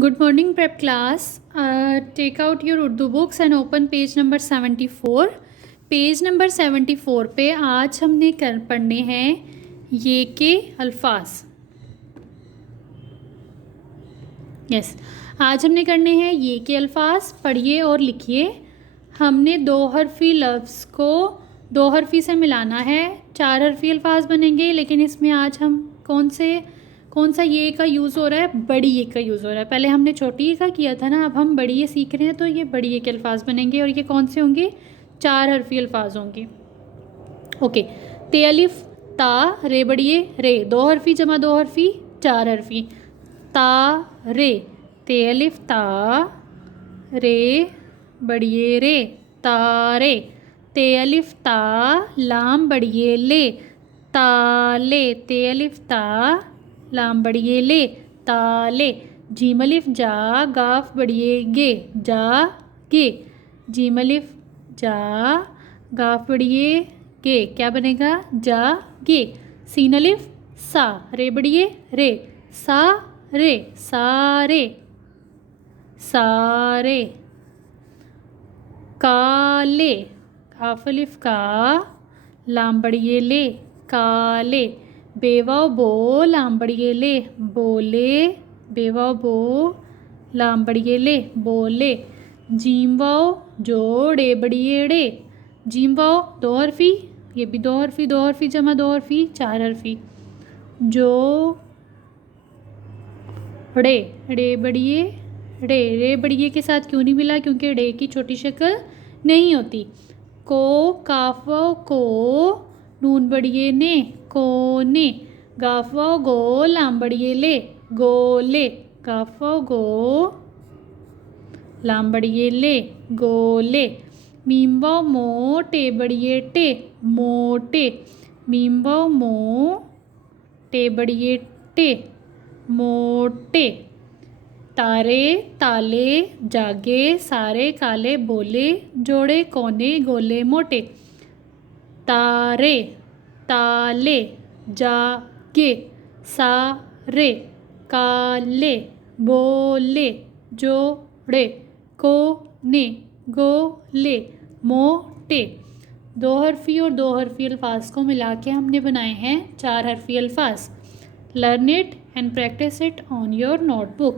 Good morning, prep class. Take out your Urdu books and open page number 74. Page number 74 पे आज हमने पढ़ने हैं ये के अल्फाज। यस, आज हमने करने हैं ये के अल्फाज। पढ़िए और लिखिए। हमने दो हरफी लफ्ज़ को दो हरफी से मिलाना है, चार हरफी अल्फाज बनेंगे। लेकिन इसमें आज हम कौन सा ये का यूज़ हो रहा है? बड़ी ये का यूज़ हो रहा है। पहले हमने छोटी ये का किया था ना, अब हम बड़ी ये सीख रहे हैं, तो ये बड़ी ये के अल्फाज बनेंगे। और ये कौन से होंगे? चार हरफी अल्फाज होंगे। ओके, ते अलिफ ता रे बड़िए रे, दो हरफी जमा दो हरफी चार हरफी। ता रे, ते अलिफ ता रे बड़िए रे, तारे। ते अलिफ ता लाम बड़िए ले, ताले। ते अलिफ ता लाम बड़िए ले, ताले। जीम अलिफ जा गाफ बड़िए गे, जा गे। जीम अलिफ जा गाफ बड़िए गे, क्या बनेगा? जा गे। सीन अलिफ सा रे बड़िए रे, सा रे, सारे सारे। काले, काफ अलिफ का लाम बड़िए ले, काले। बेवाओ बो लाम बड़िए ले, बोले। बेवाओ बो लाम बड़िए ले, बोले। जीम वाओ जो डे बड़िए डे, जीम वाओ दो हरफी, ये भी दो हरफी, दो हरफी जमा दो हरफी चार हरफी। जो डे, डे बड़िए डे, रे बड़िए के साथ क्यों नहीं मिला? क्योंकि डे की छोटी शक्ल नहीं होती। को काफ वाओ को नून बड़िए ने, कोने। गाफ वाओ गो लाम बड़िए ले, गोले। गाफ वाओ गो लाम बड़िए ले, गोले। मीम वाओ मो टे बड़िए टे, मोटे। मीम वाओ मो टे बड़िए टे, मोटे। तारे ताले जागे सारे काले बोले, जोड़े कोने गोले मोटे। तारे ताले जागे सारे काले बोले, जोड़े कोने गोले मोटे। दो हरफी और दो हरफी अल्फाज को मिला के हमने बनाए हैं चार हरफी अल्फाज। Learn it and practice it on your notebook.